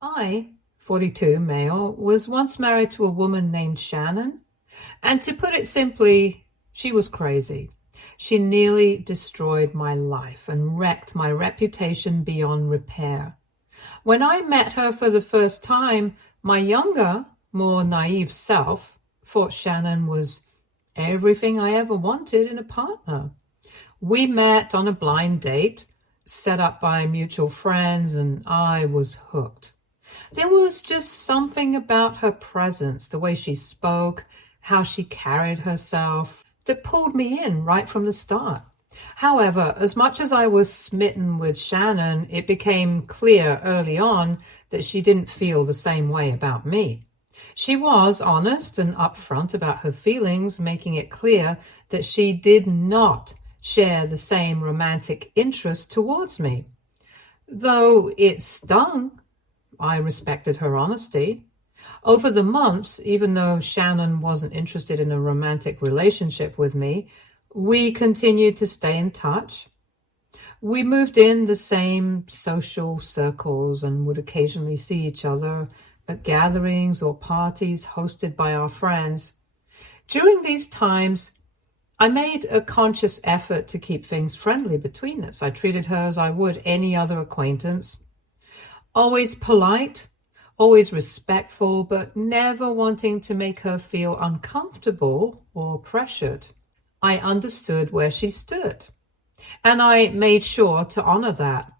I, 42, male, was once married to a woman named Shannon, and to put it simply, she was crazy. She nearly destroyed my life and wrecked my reputation beyond repair. When I met her for the first time, my younger, more naive self thought Shannon was everything I ever wanted in a partner. We met on a blind date, set up by mutual friends, and I was hooked. There was just something about her presence, the way she spoke, how she carried herself, that pulled me in right from the start. However, as much as I was smitten with Shannon, it became clear early on that she didn't feel the same way about me. She was honest and upfront about her feelings, making it clear that she did not share the same romantic interest towards me. Though it stung, I respected her honesty. Over the months, even though Shannon wasn't interested in a romantic relationship with me, we continued to stay in touch. We moved in the same social circles and would occasionally see each other at gatherings or parties hosted by our friends. During these times, I made a conscious effort to keep things friendly between us. I treated her as I would any other acquaintance. Always polite, always respectful, but never wanting to make her feel uncomfortable or pressured. I understood where she stood, and I made sure to honor that.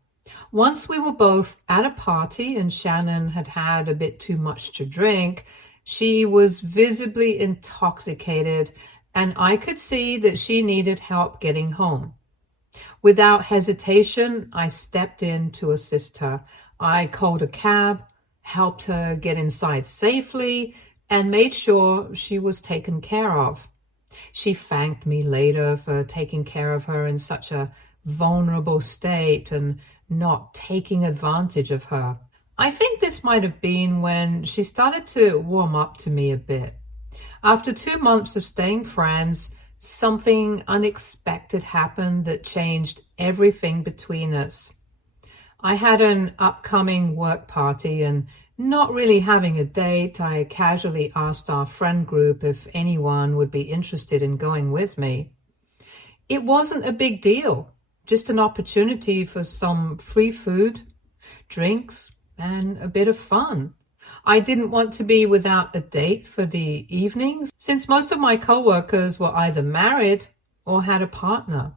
Once we were both at a party and Shannon had had a bit too much to drink, she was visibly intoxicated, and I could see that she needed help getting home. Without hesitation, I stepped in to assist her. I called a cab, helped her get inside safely, and made sure she was taken care of. She thanked me later for taking care of her in such a vulnerable state and not taking advantage of her. I think this might have been when she started to warm up to me a bit. After 2 months of staying friends, something unexpected happened that changed everything between us. I had an upcoming work party, and not really having a date, I casually asked our friend group if anyone would be interested in going with me. It wasn't a big deal, just an opportunity for some free food, drinks, and a bit of fun. I didn't want to be without a date for the evenings, since most of my coworkers were either married or had a partner.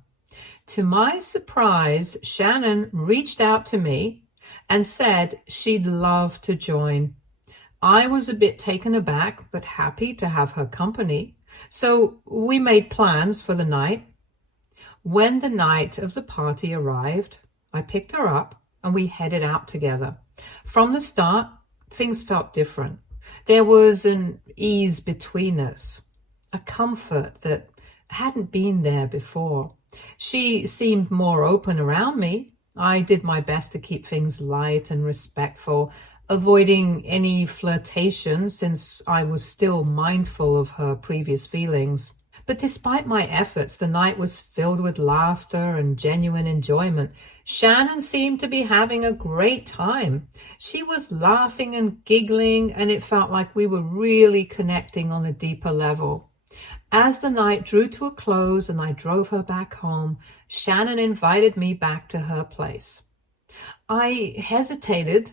To my surprise, Shannon reached out to me and said she'd love to join. I was a bit taken aback, but happy to have her company. So we made plans for the night. When the night of the party arrived, I picked her up and we headed out together. From the start, things felt different. There was an ease between us, a comfort that hadn't been there before. She seemed more open around me. I did my best to keep things light and respectful, avoiding any flirtation since I was still mindful of her previous feelings. But despite my efforts, the night was filled with laughter and genuine enjoyment. Shannon seemed to be having a great time. She was laughing and giggling, and it felt like we were really connecting on a deeper level. As the night drew to a close and I drove her back home, Shannon invited me back to her place. I hesitated,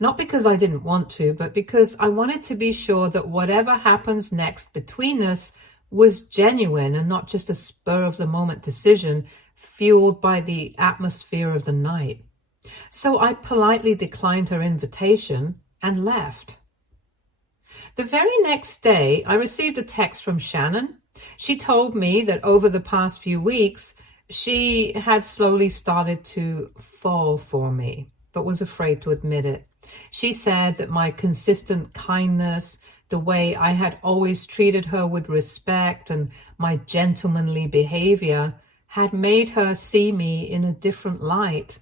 not because I didn't want to, but because I wanted to be sure that whatever happens next between us was genuine and not just a spur-of-the-moment decision fueled by the atmosphere of the night. So I politely declined her invitation and left. The very next day, I received a text from Shannon. She told me that over the past few weeks, she had slowly started to fall for me, but was afraid to admit it. She said that my consistent kindness, the way I had always treated her with respect, and my gentlemanly behavior had made her see me in a different light.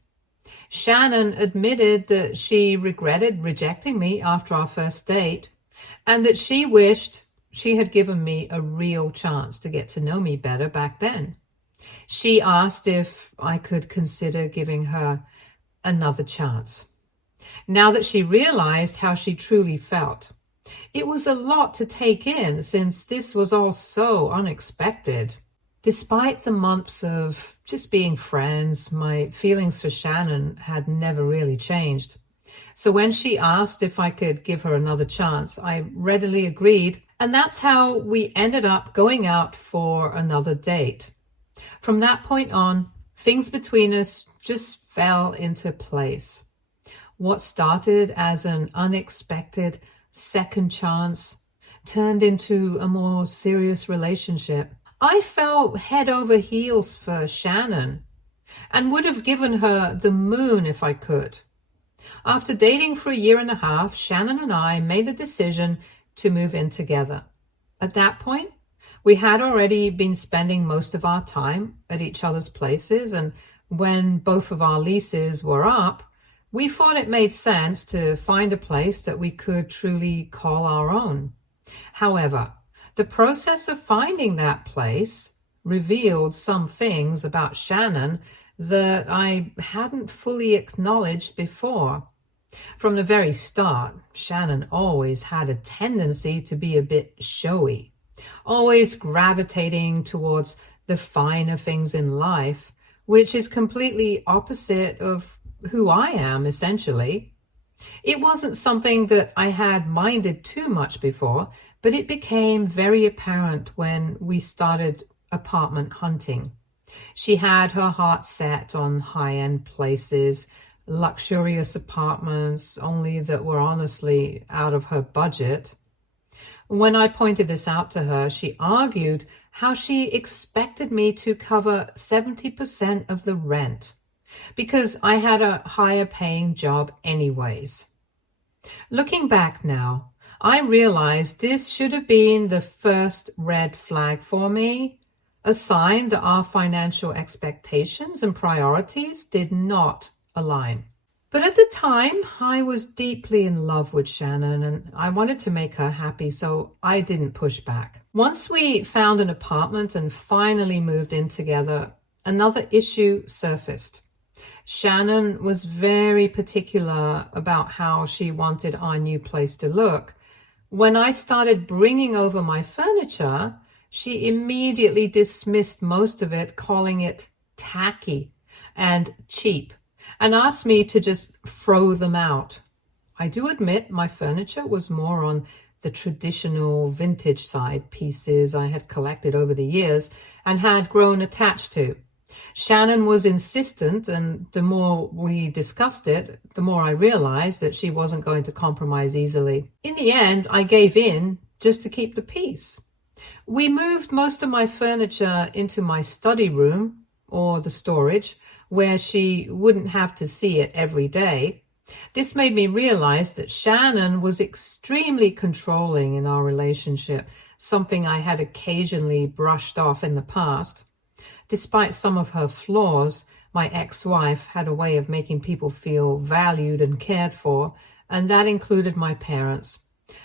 Shannon admitted that she regretted rejecting me after our first date, and that she wished she had given me a real chance to get to know me better back then. She asked if I could consider giving her another chance. now that she realized how she truly felt. It was a lot to take in since this was all so unexpected. Despite the months of just being friends, my feelings for Shannon had never really changed. So when she asked if I could give her another chance, I readily agreed, and that's how we ended up going out for another date. From that point on, things between us just fell into place. What started as an unexpected second chance turned into a more serious relationship. I fell head over heels for Shannon and would have given her the moon if I could. After dating for a year and a half, Shannon and I made the decision to move in together. At that point, we had already been spending most of our time at each other's places, and when both of our leases were up, we thought it made sense to find a place that we could truly call our own. However, the process of finding that place revealed some things about Shannon that I hadn't fully acknowledged before. From the very start, Shannon always had a tendency to be a bit showy, always gravitating towards the finer things in life, which is completely opposite of who I am, essentially. It wasn't something that I had minded too much before, but it became very apparent when we started apartment hunting. She had her heart set on high-end places, luxurious apartments, only that were honestly out of her budget. When I pointed this out to her, she argued how she expected me to cover 70% of the rent because I had a higher paying job anyways. Looking back now, I realized this should have been the first red flag for me, a sign that our financial expectations and priorities did not align. But at the time, I was deeply in love with Shannon and I wanted to make her happy, so I didn't push back. Once we found an apartment and finally moved in together, another issue surfaced. Shannon was very particular about how she wanted our new place to look. When I started bringing over my furniture, she immediately dismissed most of it, calling it tacky and cheap, and asked me to just throw them out. I do admit my furniture was more on the traditional vintage side, pieces I had collected over the years and had grown attached to. Shannon was insistent, and the more we discussed it, the more I realized that she wasn't going to compromise easily. In the end, I gave in just to keep the peace. We moved most of my furniture into my study room, or the storage, where she wouldn't have to see it every day. This made me realize that Shannon was extremely controlling in our relationship, something I had occasionally brushed off in the past. Despite some of her flaws, my ex-wife had a way of making people feel valued and cared for, and that included my parents.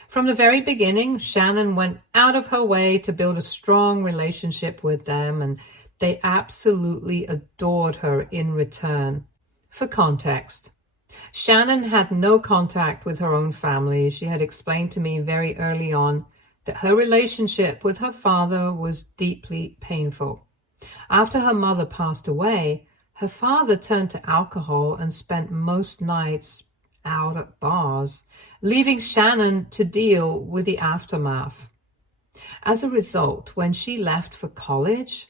From the very beginning, Shannon went out of her way to build a strong relationship with them, and they absolutely adored her in return. For context, Shannon had no contact with her own family. She had explained to me very early on that her relationship with her father was deeply painful. After her mother passed away, her father turned to alcohol and spent most nights out at bars, leaving Shannon to deal with the aftermath. As a result, when she left for college,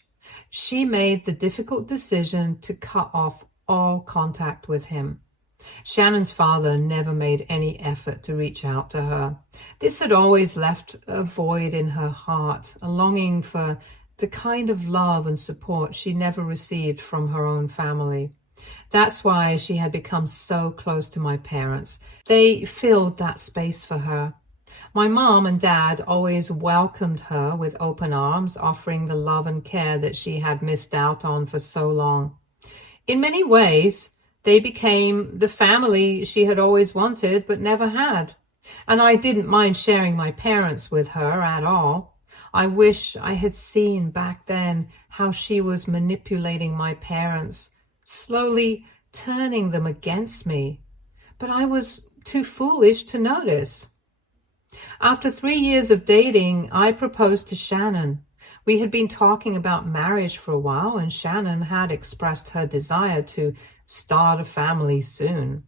she made the difficult decision to cut off all contact with him. Shannon's father never made any effort to reach out to her. This had always left a void in her heart, a longing for the kind of love and support she never received from her own family. That's why she had become so close to my parents. They filled that space for her. My mom and dad always welcomed her with open arms, offering the love and care that she had missed out on for so long. In many ways, they became the family she had always wanted but never had. And I didn't mind sharing my parents with her at all. I wish I had seen back then how she was manipulating my parents, slowly turning them against me. but I was too foolish to notice. After 3 years of dating, I proposed to Shannon. We had been talking about marriage for a while, and Shannon had expressed her desire to start a family soon.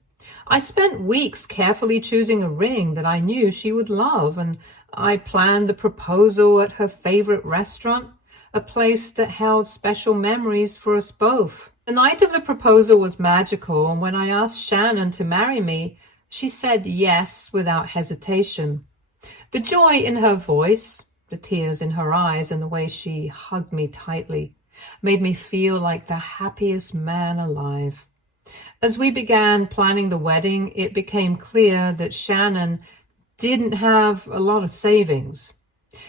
I spent weeks carefully choosing a ring that I knew she would love, and I planned the proposal at her favorite restaurant, a place that held special memories for us both. The night of the proposal was magical, and when I asked Shannon to marry me, she said yes without hesitation. The joy in her voice, the tears in her eyes, and the way she hugged me tightly made me feel like the happiest man alive. As we began planning the wedding, it became clear that Shannon didn't have a lot of savings.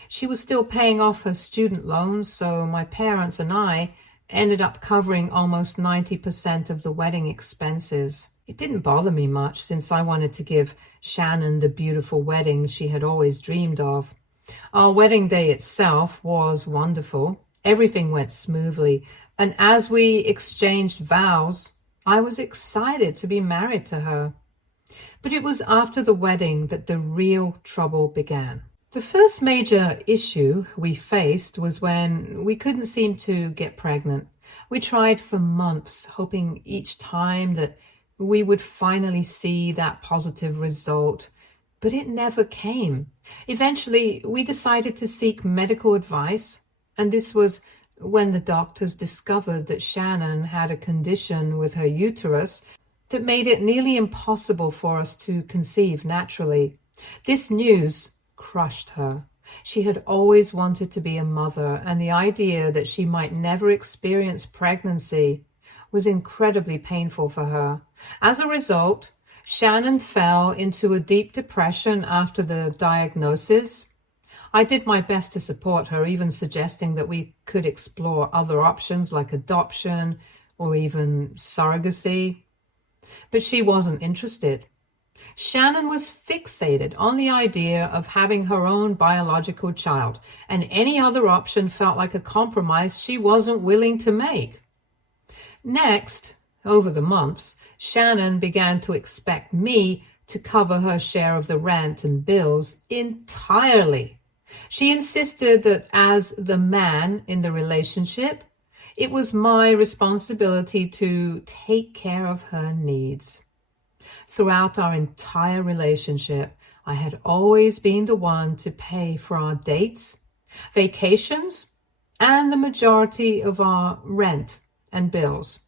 She was still paying off her student loans, so my parents and I ended up covering almost 90% of the wedding expenses. It didn't bother me much, since I wanted to give Shannon the beautiful wedding she had always dreamed of. Our wedding day itself was wonderful. Everything went smoothly, and as we exchanged vows, I was excited to be married to her. But it was after the wedding that the real trouble began. The first major issue we faced was when we couldn't seem to get pregnant. We tried for months, hoping each time that we would finally see that positive result, but it never came. Eventually, we decided to seek medical advice, and this was when the doctors discovered that Shannon had a condition with her uterus that made it nearly impossible for us to conceive naturally. This news crushed her. She had always wanted to be a mother, and the idea that she might never experience pregnancy was incredibly painful for her. As a result, Shannon fell into a deep depression after the diagnosis. I did my best to support her, even suggesting that we could explore other options like adoption or even surrogacy. But she wasn't interested. Shannon was fixated on the idea of having her own biological child, and any other option felt like a compromise she wasn't willing to make. Next, over the months, Shannon began to expect me to cover her share of the rent and bills entirely. She insisted that as the man in the relationship, it was my responsibility to take care of her needs. Throughout our entire relationship, I had always been the one to pay for our dates, vacations, and the majority of our rent and bills.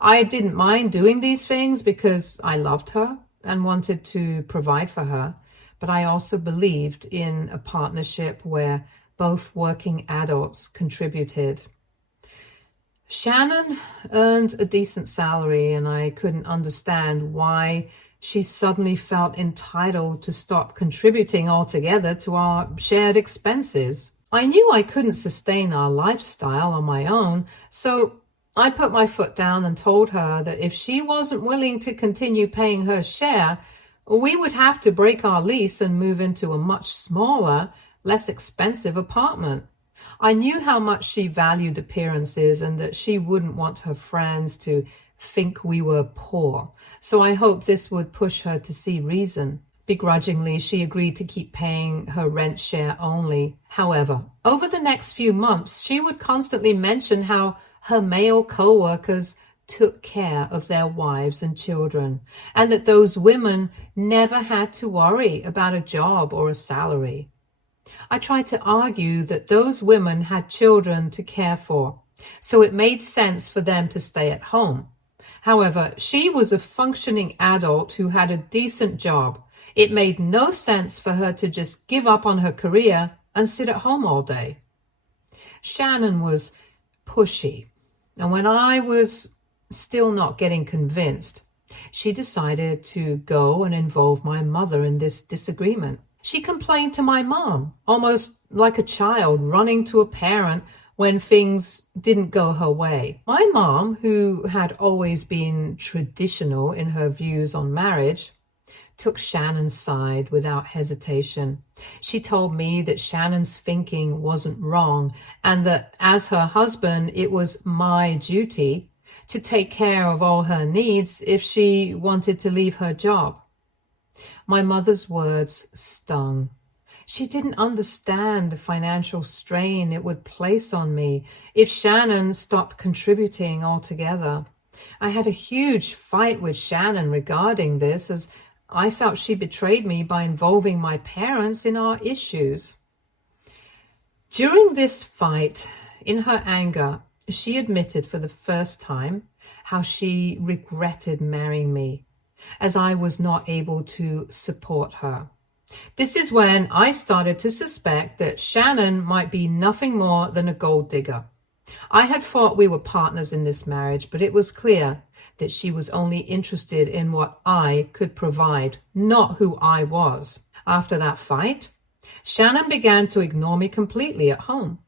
I didn't mind doing these things because I loved her and wanted to provide for her, but I also believed in a partnership where both working adults contributed. Shannon earned a decent salary, and I couldn't understand why she suddenly felt entitled to stop contributing altogether to our shared expenses. I knew I couldn't sustain our lifestyle on my own, so I put my foot down and told her that if she wasn't willing to continue paying her share, we would have to break our lease and move into a much smaller, less expensive apartment. I knew how much she valued appearances and that she wouldn't want her friends to think we were poor, so I hoped this would push her to see reason. Begrudgingly, she agreed to keep paying her rent share only. However, over the next few months, she would constantly mention how her male co-workers took care of their wives and children, and that those women never had to worry about a job or a salary. I tried to argue that those women had children to care for, so it made sense for them to stay at home. However, she was a functioning adult who had a decent job. It made no sense for her to just give up on her career and sit at home all day. Shannon was pushy, and when I was still not getting convinced, she decided to go and involve my mother in this disagreement. She complained to my mom, almost like a child running to a parent when things didn't go her way. My mom, who had always been traditional in her views on marriage, took Shannon's side without hesitation. She told me that Shannon's thinking wasn't wrong, and that as her husband, it was my duty to take care of all her needs if she wanted to leave her job. My mother's words stung. She didn't understand the financial strain it would place on me if Shannon stopped contributing altogether. I had a huge fight with Shannon regarding this, as I felt she betrayed me by involving my parents in our issues. During this fight, in her anger, she admitted for the first time how she regretted marrying me, as I was not able to support her. This is when I started to suspect that Shannon might be nothing more than a gold digger. I had thought we were partners in this marriage, but it was clear that she was only interested in what I could provide, not who I was. After that fight, Shannon began to ignore me completely at home,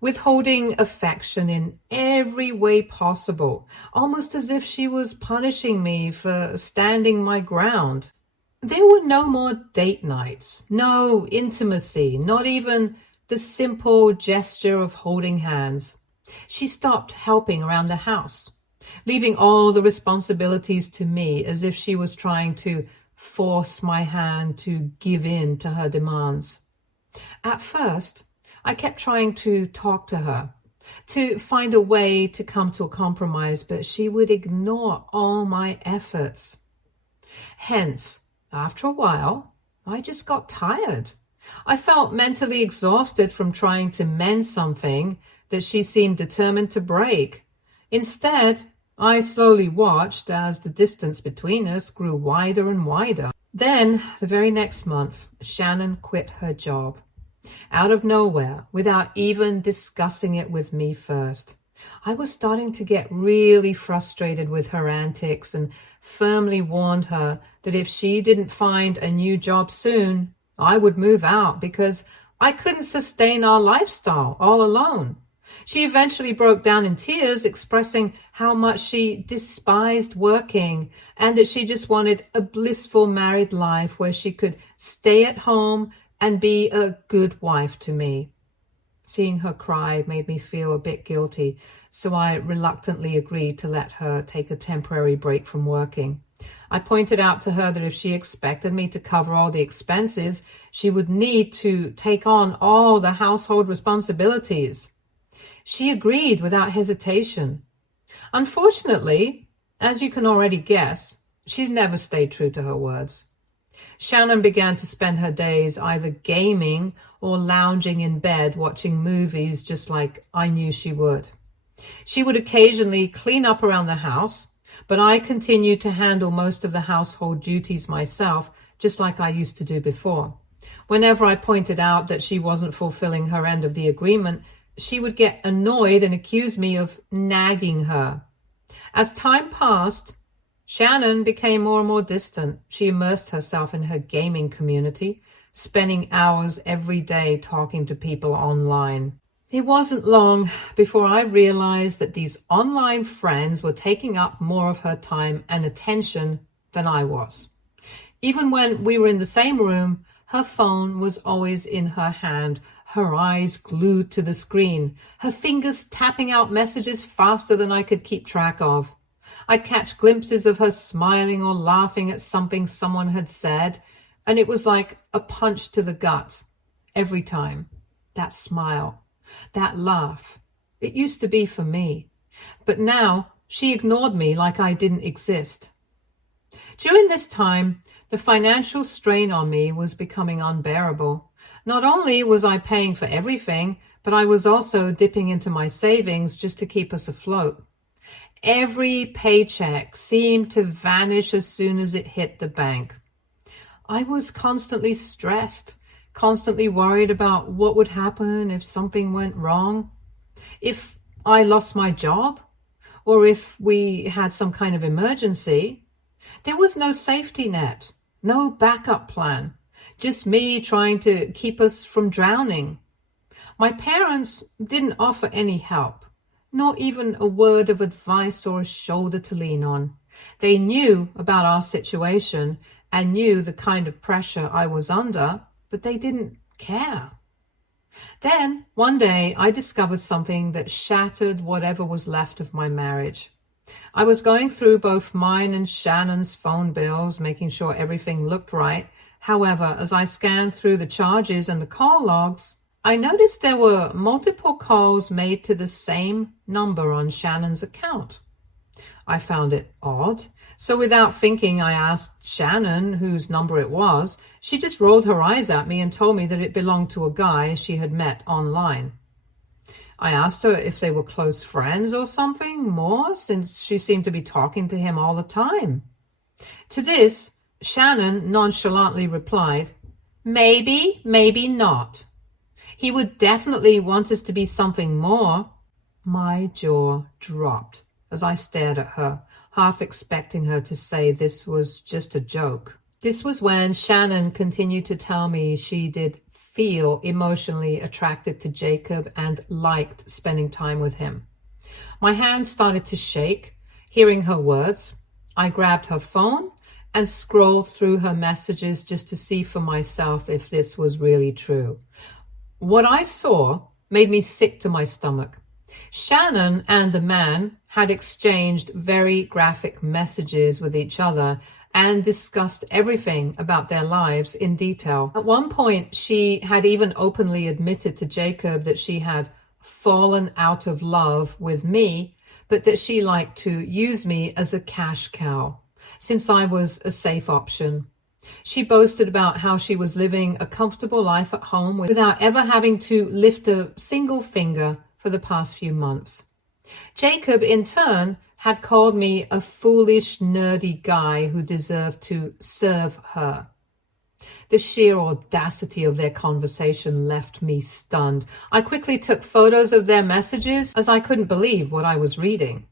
withholding affection in every way possible, almost as if she was punishing me for standing my ground. There were no more date nights, no intimacy, not even the simple gesture of holding hands. She stopped helping around the house, leaving all the responsibilities to me, as if she was trying to force my hand to give in to her demands. At first, I kept trying to talk to her, to find a way to come to a compromise, but she would ignore all my efforts. Hence, after a while, I just got tired. I felt mentally exhausted from trying to mend something that she seemed determined to break. Instead, I slowly watched as the distance between us grew wider and wider. Then, the very next month, Shannon quit her job. Out of nowhere, without even discussing it with me first. I was starting to get really frustrated with her antics and firmly warned her that if she didn't find a new job soon, I would move out because I couldn't sustain our lifestyle all alone. She eventually broke down in tears, expressing how much she despised working and that she just wanted a blissful married life where she could stay at home and be a good wife to me. Seeing her cry made me feel a bit guilty, so I reluctantly agreed to let her take a temporary break from working. I pointed out to her that if she expected me to cover all the expenses, she would need to take on all the household responsibilities. She agreed without hesitation. Unfortunately, as you can already guess, she's never stayed true to her words. Shannon began to spend her days either gaming or lounging in bed watching movies, just like I knew she would. She would occasionally clean up around the house, but I continued to handle most of the household duties myself, just like I used to do before. Whenever I pointed out that she wasn't fulfilling her end of the agreement, she would get annoyed and accuse me of nagging her. As time passed, Shannon became more and more distant. She immersed herself in her gaming community, spending hours every day talking to people online. It wasn't long before I realized that these online friends were taking up more of her time and attention than I was. Even when we were in the same room, her phone was always in her hand, her eyes glued to the screen, her fingers tapping out messages faster than I could keep track of. I'd catch glimpses of her smiling or laughing at something someone had said, and it was like a punch to the gut every time. That smile, that laugh, it used to be for me. But now she ignored me like I didn't exist. During this time, the financial strain on me was becoming unbearable. Not only was I paying for everything, but I was also dipping into my savings just to keep us afloat. Every paycheck seemed to vanish as soon as it hit the bank. I was constantly stressed, constantly worried about what would happen if something went wrong, if I lost my job, or if we had some kind of emergency. There was no safety net, no backup plan, just me trying to keep us from drowning. My parents didn't offer any help, nor even a word of advice or a shoulder to lean on. They knew about our situation and knew the kind of pressure I was under, but they didn't care. Then, one day, I discovered something that shattered whatever was left of my marriage. I was going through both mine and Shannon's phone bills, making sure everything looked right. However, as I scanned through the charges and the call logs, I noticed there were multiple calls made to the same number on Shannon's account. I found it odd, so without thinking, I asked Shannon whose number it was. She just rolled her eyes at me and told me that it belonged to a guy she had met online. I asked her if they were close friends or something more, since she seemed to be talking to him all the time. To this, Shannon nonchalantly replied, "Maybe, maybe not. He would definitely want us to be something more." My jaw dropped as I stared at her, half expecting her to say this was just a joke. This was when Shannon continued to tell me she did feel emotionally attracted to Jacob and liked spending time with him. My hands started to shake, hearing her words. I grabbed her phone and scrolled through her messages just to see for myself if this was really true. What I saw made me sick to my stomach. Shannon and the man had exchanged very graphic messages with each other and discussed everything about their lives in detail. At one point, she had even openly admitted to Jacob that she had fallen out of love with me, but that she liked to use me as a cash cow, since I was a safe option. She boasted about how she was living a comfortable life at home without ever having to lift a single finger for the past few months. Jacob, in turn, had called me a foolish, nerdy guy who deserved to serve her. The sheer audacity of their conversation left me stunned. I quickly took photos of their messages as I couldn't believe what I was reading.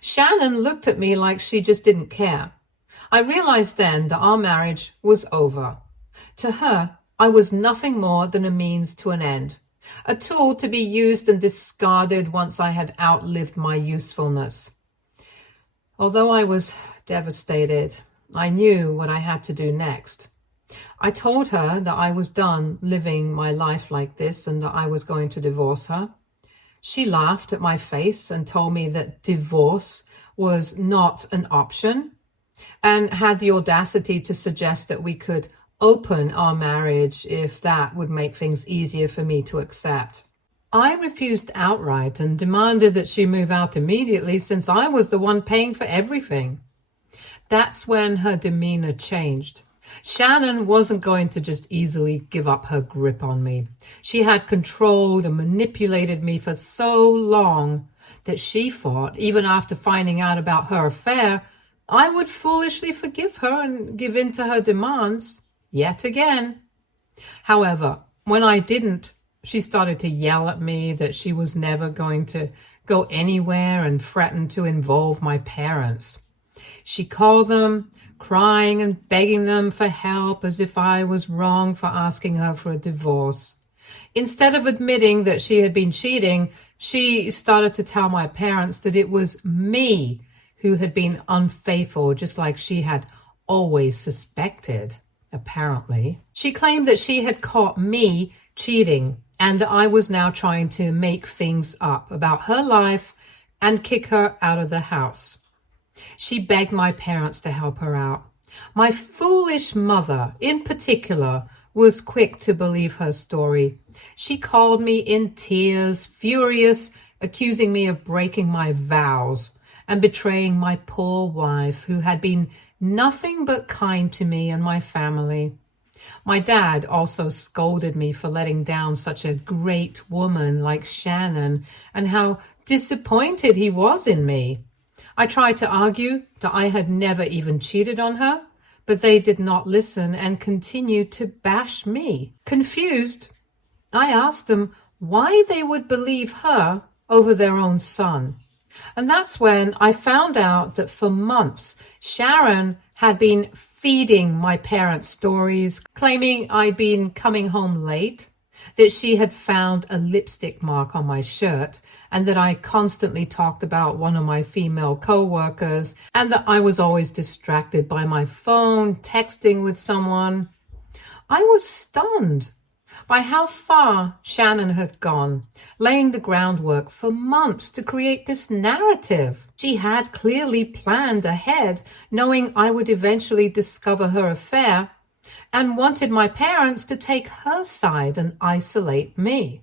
Shannon looked at me like she just didn't care. I realized then that our marriage was over. To her, I was nothing more than a means to an end, a tool to be used and discarded once I had outlived my usefulness. Although I was devastated, I knew what I had to do next. I told her that I was done living my life like this and that I was going to divorce her. She laughed at my face and told me that divorce was not an option, and had the audacity to suggest that we could open our marriage if that would make things easier for me to accept. I refused outright and demanded that she move out immediately since I was the one paying for everything. That's when her demeanor changed. Shannon wasn't going to just easily give up her grip on me. She had controlled and manipulated me for so long that she thought, even after finding out about her affair, I would foolishly forgive her and give in to her demands yet again. However, when I didn't, she started to yell at me that she was never going to go anywhere and threatened to involve my parents. She called them, crying and begging them for help as if I was wrong for asking her for a divorce. Instead of admitting that she had been cheating, she started to tell my parents that it was me who had been unfaithful, just like she had always suspected, apparently. She claimed that she had caught me cheating and that I was now trying to make things up about her life and kick her out of the house. She begged my parents to help her out. My foolish mother, in particular, was quick to believe her story. She called me in tears, furious, accusing me of breaking my vows and betraying my poor wife, who had been nothing but kind to me and my family. My dad also scolded me for letting down such a great woman like Shannon and how disappointed he was in me. I tried to argue that I had never even cheated on her, but they did not listen and continued to bash me. Confused, I asked them why they would believe her over their own son. And that's when I found out that for months, Sharon had been feeding my parents stories, claiming I'd been coming home late, that she had found a lipstick mark on my shirt, and that I constantly talked about one of my female co-workers, and that I was always distracted by my phone, texting with someone. I was stunned. by how far Shannon had gone, laying the groundwork for months to create this narrative. She had clearly planned ahead, knowing I would eventually discover her affair, and wanted my parents to take her side and isolate me.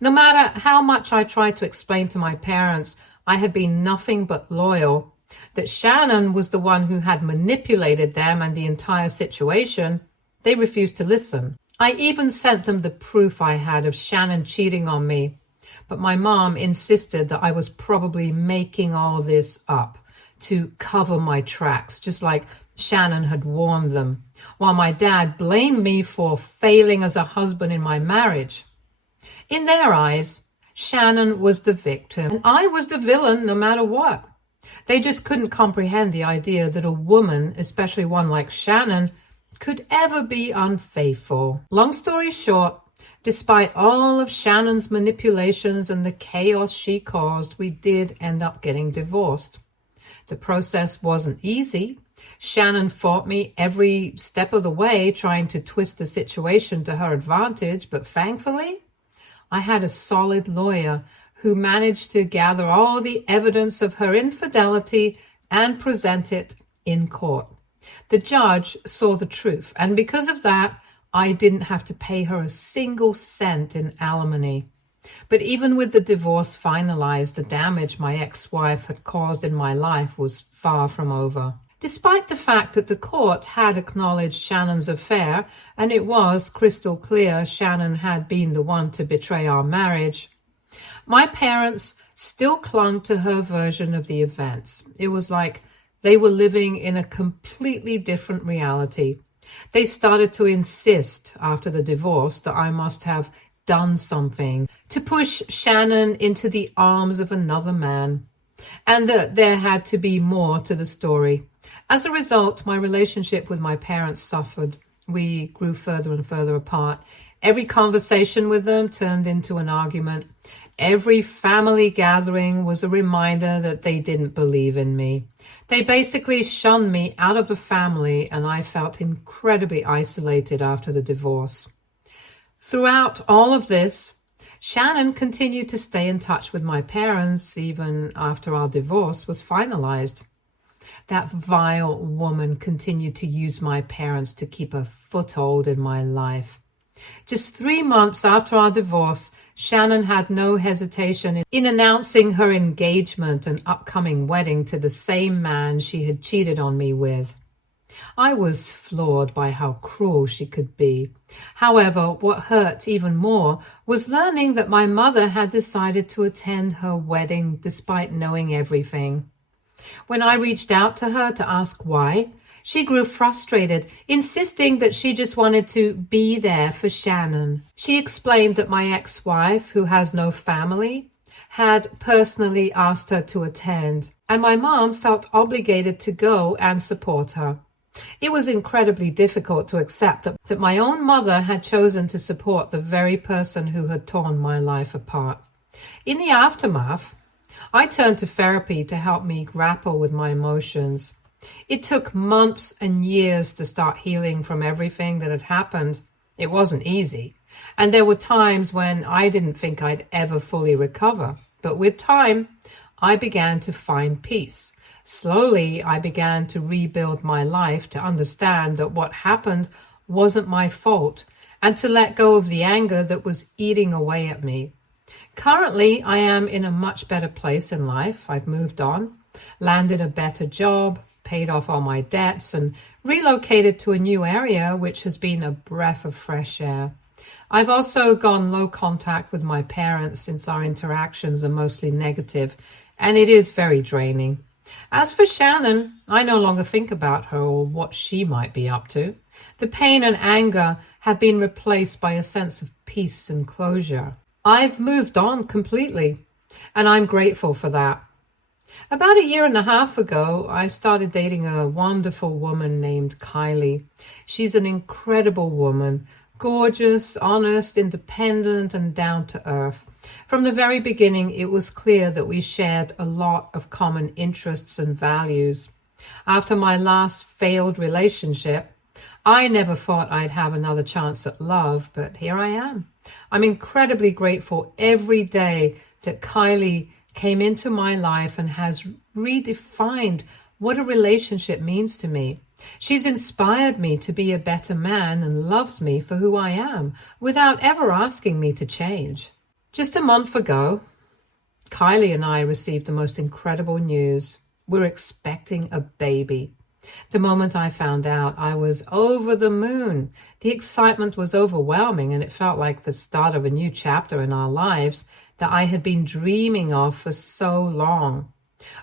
No matter how much I tried to explain to my parents I had been nothing but loyal, that Shannon was the one who had manipulated them and the entire situation, they refused to listen. I even sent them the proof I had of Shannon cheating on me, but my mom insisted that I was probably making all this up to cover my tracks, just like Shannon had warned them, while my dad blamed me for failing as a husband in my marriage. In their eyes, Shannon was the victim, and I was the villain no matter what. They just couldn't comprehend the idea that a woman, especially one like Shannon, could ever be unfaithful. Long story short, despite all of Shannon's manipulations and the chaos she caused, we did end up getting divorced. The process wasn't easy. Shannon fought me every step of the way, trying to twist the situation to her advantage, but thankfully, I had a solid lawyer who managed to gather all the evidence of her infidelity and present it in court. The judge saw the truth, and because of that, I didn't have to pay her a single cent in alimony. But even with the divorce finalized, the damage my ex-wife had caused in my life was far from over. Despite the fact that the court had acknowledged Shannon's affair, and it was crystal clear Shannon had been the one to betray our marriage, my parents still clung to her version of the events. It was like they were living in a completely different reality. They started to insist after the divorce that I must have done something to push Shannon into the arms of another man, and that there had to be more to the story. As a result, my relationship with my parents suffered. We grew further and further apart. Every conversation with them turned into an argument. Every family gathering was a reminder that they didn't believe in me. They basically shunned me out of the family, and I felt incredibly isolated after the divorce. Throughout all of this, Shannon continued to stay in touch with my parents even after our divorce was finalized. That vile woman continued to use my parents to keep a foothold in my life. Just 3 months after our divorce, Shannon had no hesitation in announcing her engagement and upcoming wedding to the same man she had cheated on me with. I was floored by how cruel she could be. However, what hurt even more was learning that my mother had decided to attend her wedding despite knowing everything. When I reached out to her to ask why, she grew frustrated, insisting that she just wanted to be there for Shannon. She explained that my ex-wife, who has no family, had personally asked her to attend, and my mom felt obligated to go and support her. It was incredibly difficult to accept that my own mother had chosen to support the very person who had torn my life apart. In the aftermath, I turned to therapy to help me grapple with my emotions. It took months and years to start healing from everything that had happened. It wasn't easy, and there were times when I didn't think I'd ever fully recover. But with time, I began to find peace. Slowly, I began to rebuild my life, to understand that what happened wasn't my fault, and to let go of the anger that was eating away at me. Currently, I am in a much better place in life. I've moved on, landed a better job, paid off all my debts, and relocated to a new area, which has been a breath of fresh air. I've also gone low contact with my parents since our interactions are mostly negative, and it is very draining. As for Shannon, I no longer think about her or what she might be up to. The pain and anger have been replaced by a sense of peace and closure. I've moved on completely, and I'm grateful for that. About 1.5 years ago, I started dating a wonderful woman named Kylie. She's an incredible woman, gorgeous, honest, independent, and down to earth. From the very beginning, it was clear that we shared a lot of common interests and values. After my last failed relationship, I never thought I'd have another chance at love, but here I am. I'm incredibly grateful every day that Kylie came into my life and has redefined what a relationship means to me. She's inspired me to be a better man and loves me for who I am without ever asking me to change. Just a month ago, Kylie and I received the most incredible news. We're expecting a baby. The moment I found out, I was over the moon. The excitement was overwhelming, and it felt like the start of a new chapter in our lives that I had been dreaming of for so long.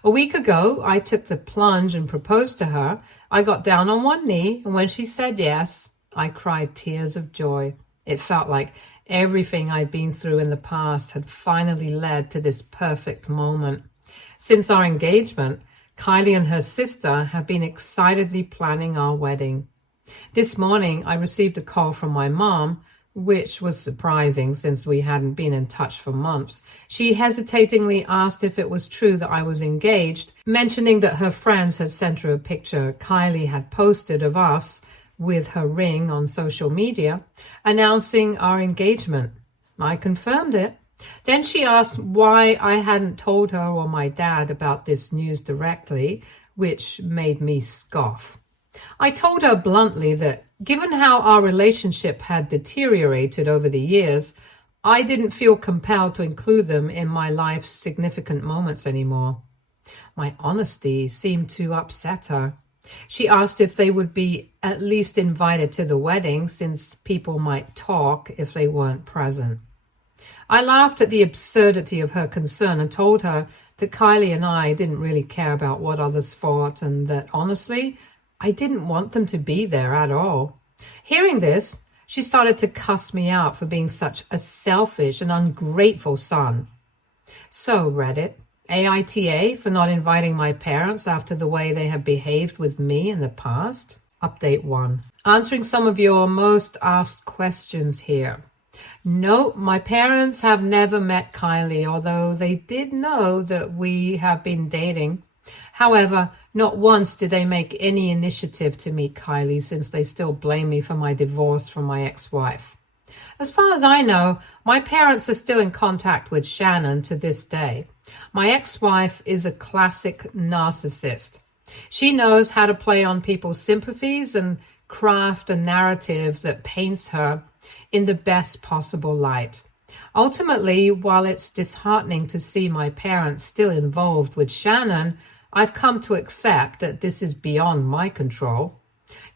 A week ago, I took the plunge and proposed to her. I got down on one knee, and when she said yes, I cried tears of joy. It felt like everything I'd been through in the past had finally led to this perfect moment. Since our engagement, Kylie and her sister have been excitedly planning our wedding. This morning, I received a call from my mom, which was surprising since we hadn't been in touch for months. She hesitatingly asked if it was true that I was engaged, mentioning that her friends had sent her a picture Kylie had posted of us with her ring on social media, announcing our engagement. I confirmed it. Then she asked why I hadn't told her or my dad about this news directly, which made me scoff. I told her bluntly that given how our relationship had deteriorated over the years, I didn't feel compelled to include them in my life's significant moments anymore. My honesty seemed to upset her. She asked if they would be at least invited to the wedding, since people might talk if they weren't present. I laughed at the absurdity of her concern and told her that Kylie and I didn't really care about what others thought, and that honestly, I didn't want them to be there at all. Hearing this, she started to cuss me out for being such a selfish and ungrateful son. So, Reddit, AITA for not inviting my parents after the way they have behaved with me in the past? Update 1. Answering some of your most asked questions here. No, my parents have never met Kylie, although they did know that we have been dating. However, not once did they make any initiative to meet Kylie, since they still blame me for my divorce from my ex-wife. As far as I know, my parents are still in contact with Shannon to this day. My ex-wife is a classic narcissist. She knows how to play on people's sympathies and craft a narrative that paints her in the best possible light. Ultimately, while it's disheartening to see my parents still involved with Shannon, I've come to accept that this is beyond my control.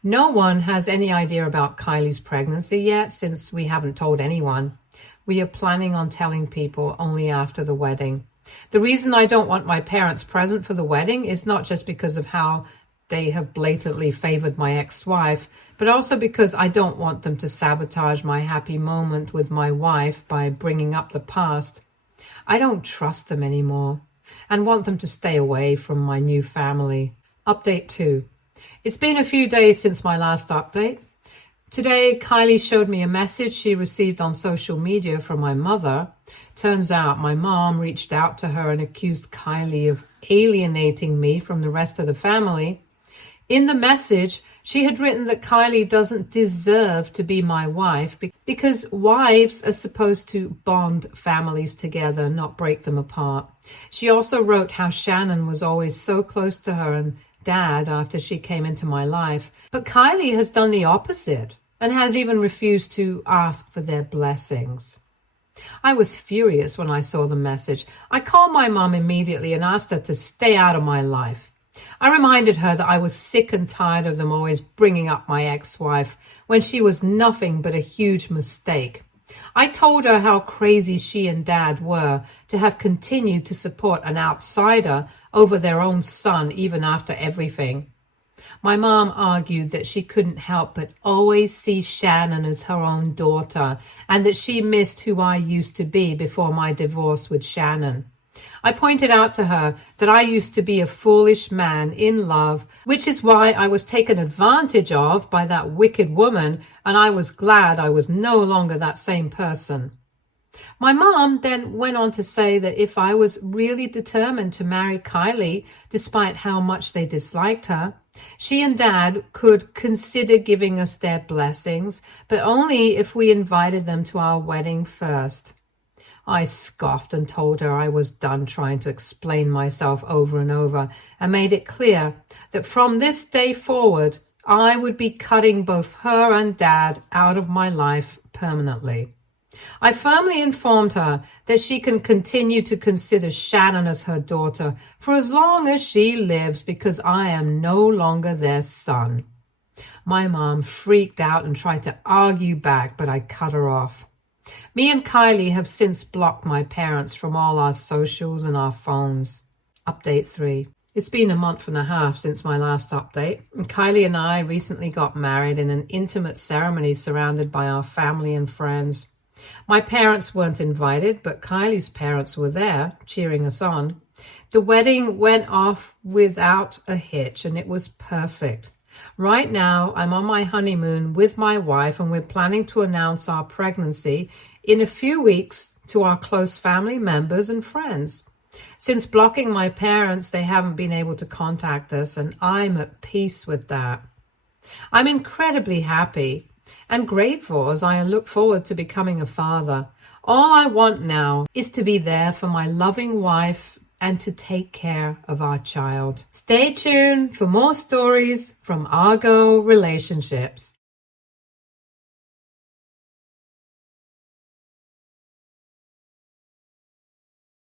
No one has any idea about Kylie's pregnancy yet, since we haven't told anyone. We are planning on telling people only after the wedding. The reason I don't want my parents present for the wedding is not just because of how they have blatantly favored my ex-wife, but also because I don't want them to sabotage my happy moment with my wife by bringing up the past. I don't trust them anymore and want them to stay away from my new family. Update 2. It's been a few days since my last update. Today, Kylie showed me a message she received on social media from my mother. Turns out my mom reached out to her and accused Kylie of alienating me from the rest of the family. In the message, she had written that Kylie doesn't deserve to be my wife because wives are supposed to bond families together, not break them apart. She also wrote how Shannon was always so close to her and Dad after she came into my life. But Kylie has done the opposite and has even refused to ask for their blessings. I was furious when I saw the message. I called my mom immediately and asked her to stay out of my life. I reminded her that I was sick and tired of them always bringing up my ex-wife when she was nothing but a huge mistake. I told her how crazy she and Dad were to have continued to support an outsider over their own son even after everything. My mom argued that she couldn't help but always see Shannon as her own daughter and that she missed who I used to be before my divorce with Shannon. I pointed out to her that I used to be a foolish man in love, which is why I was taken advantage of by that wicked woman, and I was glad I was no longer that same person. My mom then went on to say that if I was really determined to marry Kylie, despite how much they disliked her, She and Dad could consider giving us their blessings, but only if we invited them to our wedding first. I scoffed and told her I was done trying to explain myself over and over, and made it clear that from this day forward, I would be cutting both her and Dad out of my life permanently. I firmly informed her that she can continue to consider Shannon as her daughter for as long as she lives, because I am no longer their son. My mom freaked out and tried to argue back, but I cut her off. Me and Kylie have since blocked my parents from all our socials and our phones. Update 3. It's been a month and a half since my last update, and Kylie and I recently got married in an intimate ceremony surrounded by our family and friends. My parents weren't invited, but Kylie's parents were there, cheering us on. The wedding went off without a hitch, and it was perfect. Right now, I'm on my honeymoon with my wife, and we're planning to announce our pregnancy in a few weeks to our close family members and friends. Since blocking my parents, they haven't been able to contact us, and I'm at peace with that. I'm incredibly happy and grateful as I look forward to becoming a father. All I want now is to be there for my loving wife and to take care of our child. Stay tuned for more stories from Argo Relationships.